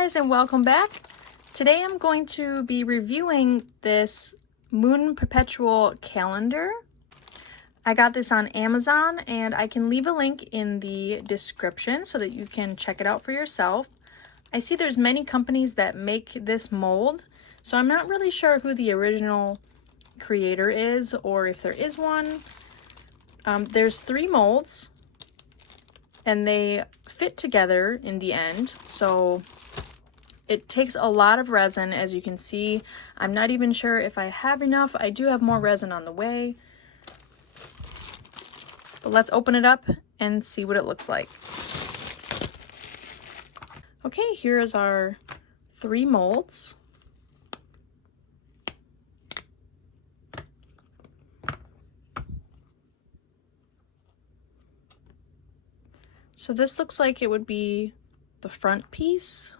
guys, and welcome back. Today I'm going to be reviewing this Moon Perpetual calendar. I got this on Amazon, and I can leave a link in the description so that you can check it out for yourself. I see there's many companies that make this mold, so I'm not really sure who the original creator is or if there is one. There's 3 molds, and they fit together in the end, so it takes a lot of resin, as you can see. I'm not even sure if I have enough. I do have more resin on the way. But let's open it up and see what it looks like. Okay, here's our 3 molds. So this looks like it would be the front piece,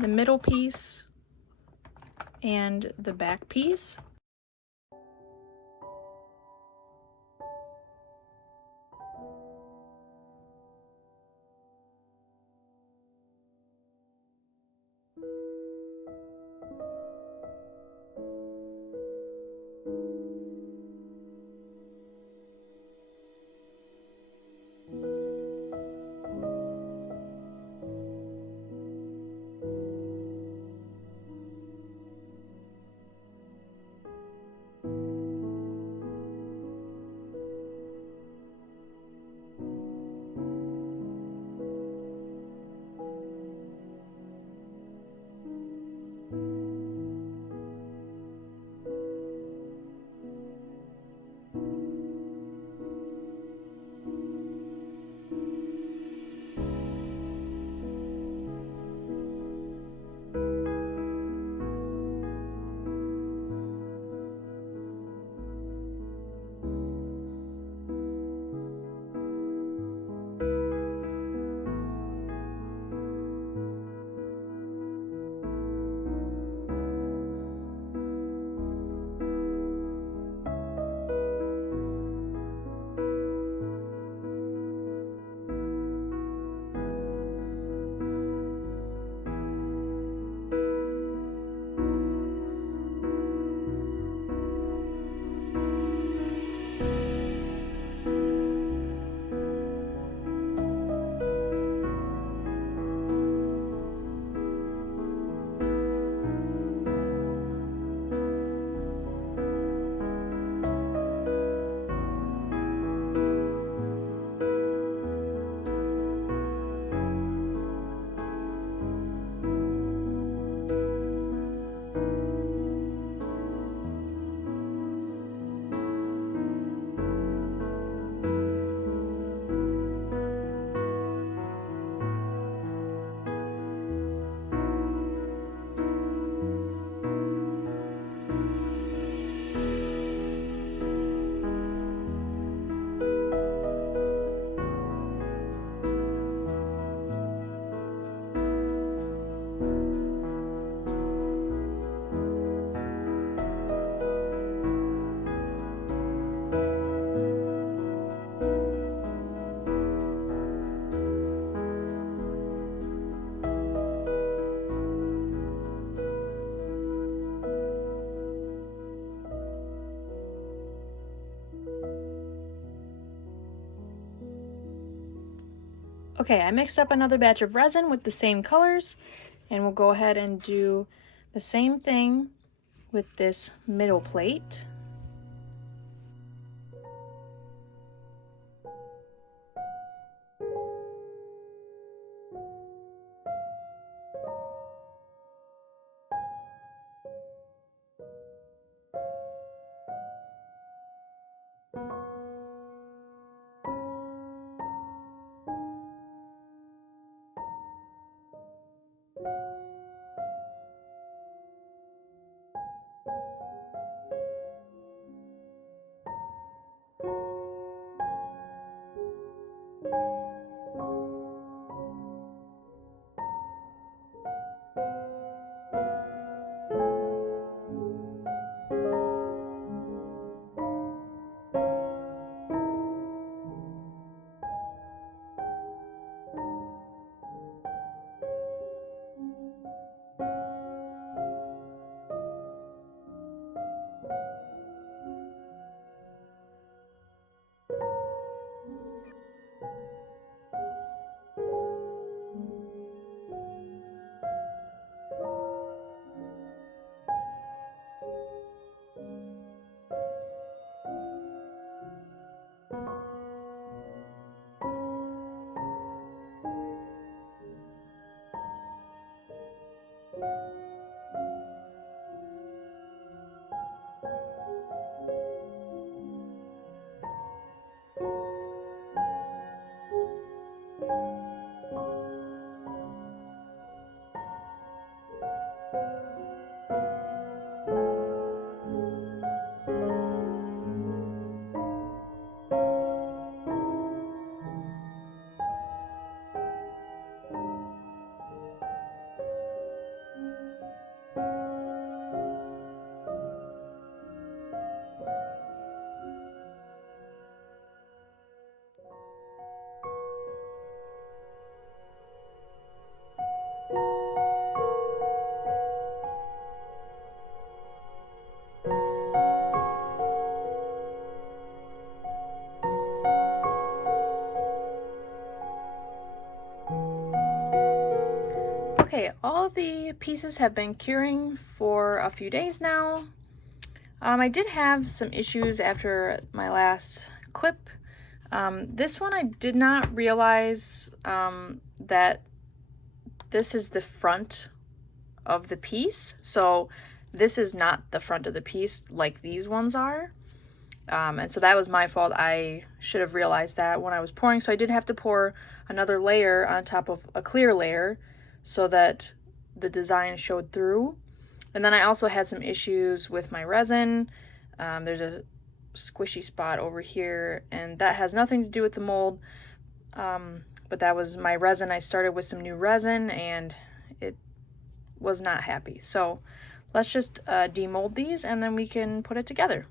the middle piece, and the back piece. Okay, I mixed up another batch of resin with the same colors, and we'll go ahead and do the same thing with this middle plate. Okay, all the pieces have been curing for a few days now. I did have some issues after my last clip. This one I did not realize that this is the front of the piece. So this is not the front of the piece like these ones are. And so that was my fault. I should have realized that when I was pouring. So I did have to pour another layer on top of a clear layer so that the design showed through. And then I also had some issues with my resin. There's a squishy spot over here, and that has nothing to do with the mold. But that was my resin. I started with some new resin and it was not happy. So let's just demold these and then we can put it together.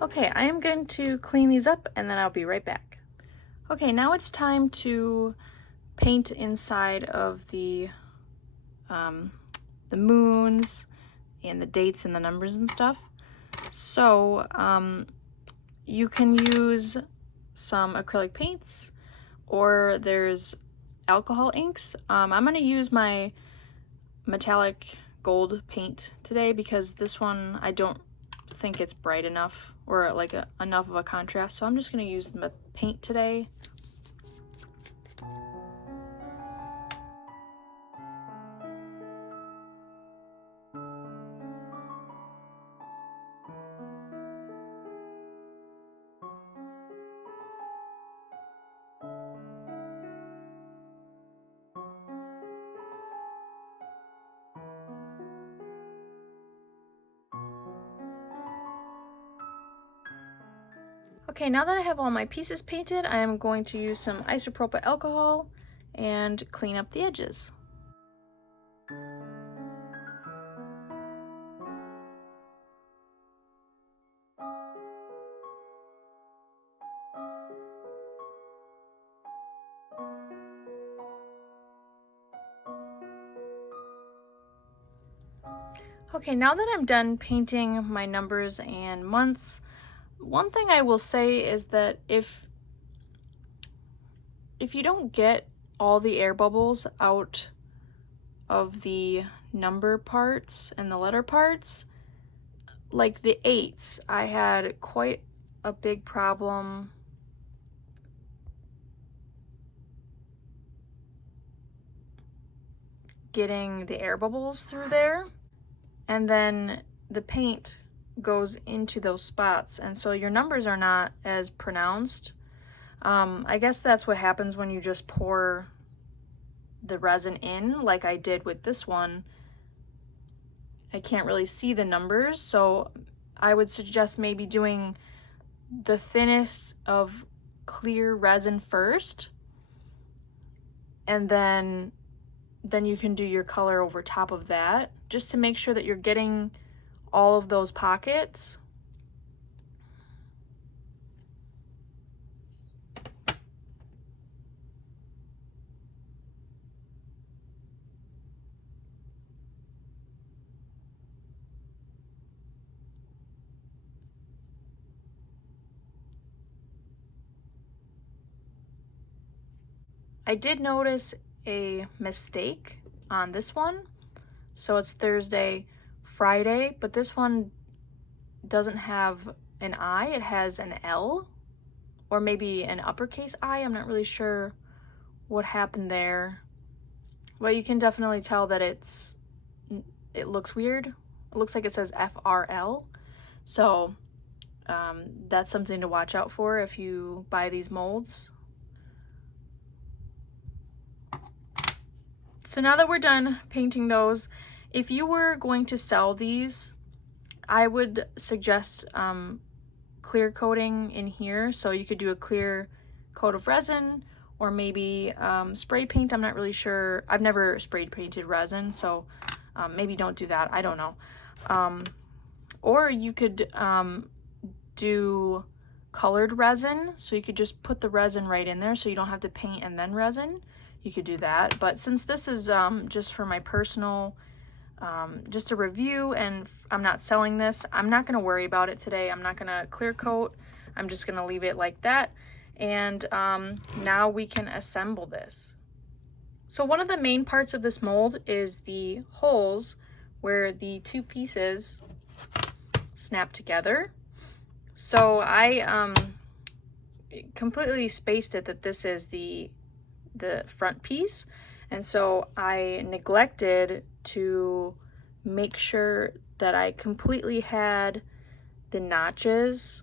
Okay, I am going to clean these up and then I'll be right back. Okay, now it's time to paint inside of the moons and the dates and the numbers and stuff. So you can use some acrylic paints, or there's alcohol inks. I'm going to use my metallic gold paint today because this one I don't think it's bright enough or like enough of a contrast, so I'm just going to use the paint today. Okay, now that I have all my pieces painted, I am going to use some isopropyl alcohol and clean up the edges. Okay, now that I'm done painting my numbers and months, one thing I will say is that if you don't get all the air bubbles out of the number parts and the letter parts, like the 8s, I had quite a big problem getting the air bubbles through there, and then the paint goes into those spots, and so your numbers are not as pronounced. I guess that's what happens when you just pour the resin in like I did with this one. I can't really see the numbers, so I would suggest maybe doing the thinnest of clear resin first, and then you can do your color over top of that, just to make sure that you're getting all of those pockets. I did notice a mistake on this one. So it's Thursday, Friday, but this one doesn't have an I, it has an L, or maybe an uppercase I. I'm not really sure what happened there. But you can definitely tell that it looks weird. It looks like it says FRL. So that's something to watch out for if you buy these molds. So now that we're done painting those, if you were going to sell these, I would suggest clear coating in here. So you could do a clear coat of resin, or maybe spray paint. I'm not really sure. I've never sprayed painted resin, so maybe don't do that. I don't know. Or you could do colored resin. So you could just put the resin right in there so you don't have to paint and then resin. You could do that. But since this is just for my personal, just a review, and I'm not selling this, I'm not going to worry about it today. I'm not going to clear coat. I'm just going to leave it like that. And now we can assemble this. So one of the main parts of this mold is the holes where the two pieces snap together. So I completely spaced it that this is the front piece, and so I neglected to make sure that I completely had the notches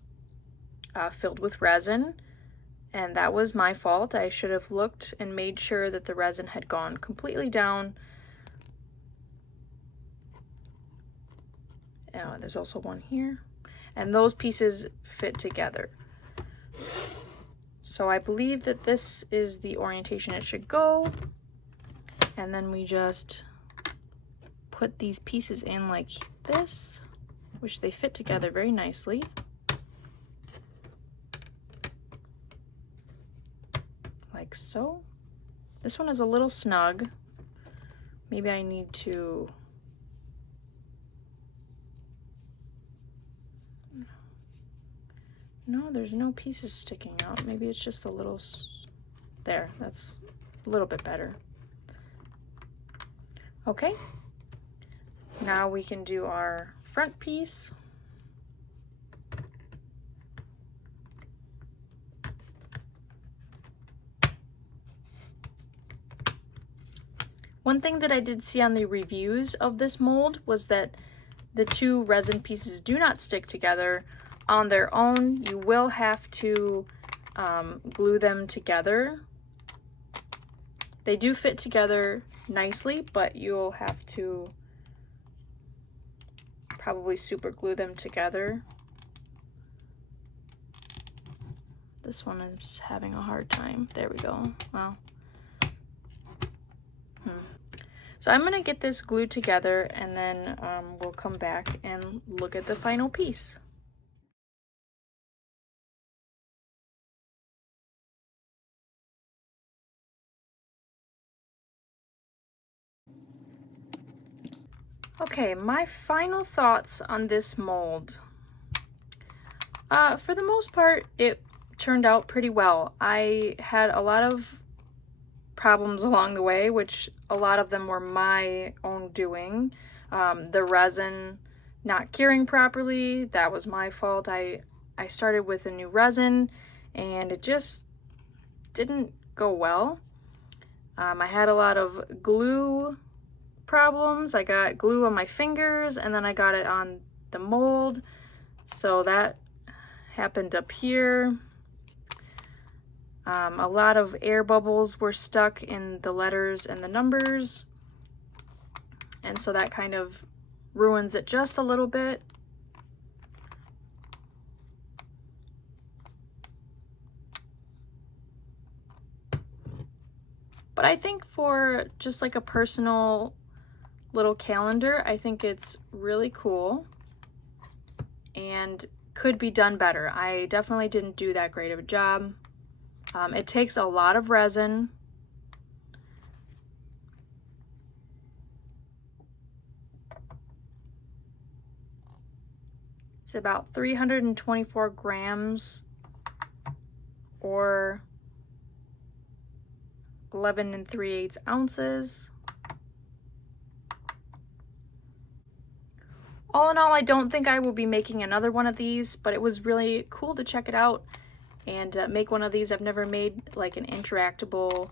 filled with resin, and that was my fault. I should have looked and made sure that the resin had gone completely down. There's also one here, and those pieces fit together. So I believe that this is the orientation it should go, and then we just put these pieces in like this, which they fit together very nicely. Like so. This one is a little snug. Maybe I need to... No, there's no pieces sticking out. Maybe it's just a little... There, that's a little bit better. Okay. Now we can do our front piece. One thing that I did see on the reviews of this mold was that the two resin pieces do not stick together on their own. You will have to glue them together. They do fit together nicely, but you'll have to probably super glue them together. This one is having a hard time. There we go. Well, so I'm gonna get this glued together, and then we'll come back and look at the final piece. Okay, my final thoughts on this mold. For the most part, it turned out pretty well. I had a lot of problems along the way, which a lot of them were my own doing. The resin not curing properly, that was my fault. I started with a new resin and it just didn't go well. I had a lot of glue problems. I got glue on my fingers, and then I got it on the mold, so that happened up here. A lot of air bubbles were stuck in the letters and the numbers, and so that kind of ruins it just a little bit. But I think for just like a personal little calendar, I think it's really cool and could be done better. I definitely didn't do that great of a job. It takes a lot of resin. It's about 324 grams or 11 3/8 ounces. All in all, I don't think I will be making another one of these, but it was really cool to check it out and make one of these. I've never made like an interactable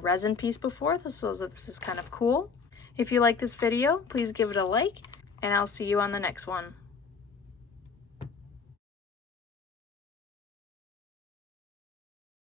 resin piece before, so this is kind of cool. If you like this video, please give it a like, and I'll see you on the next one.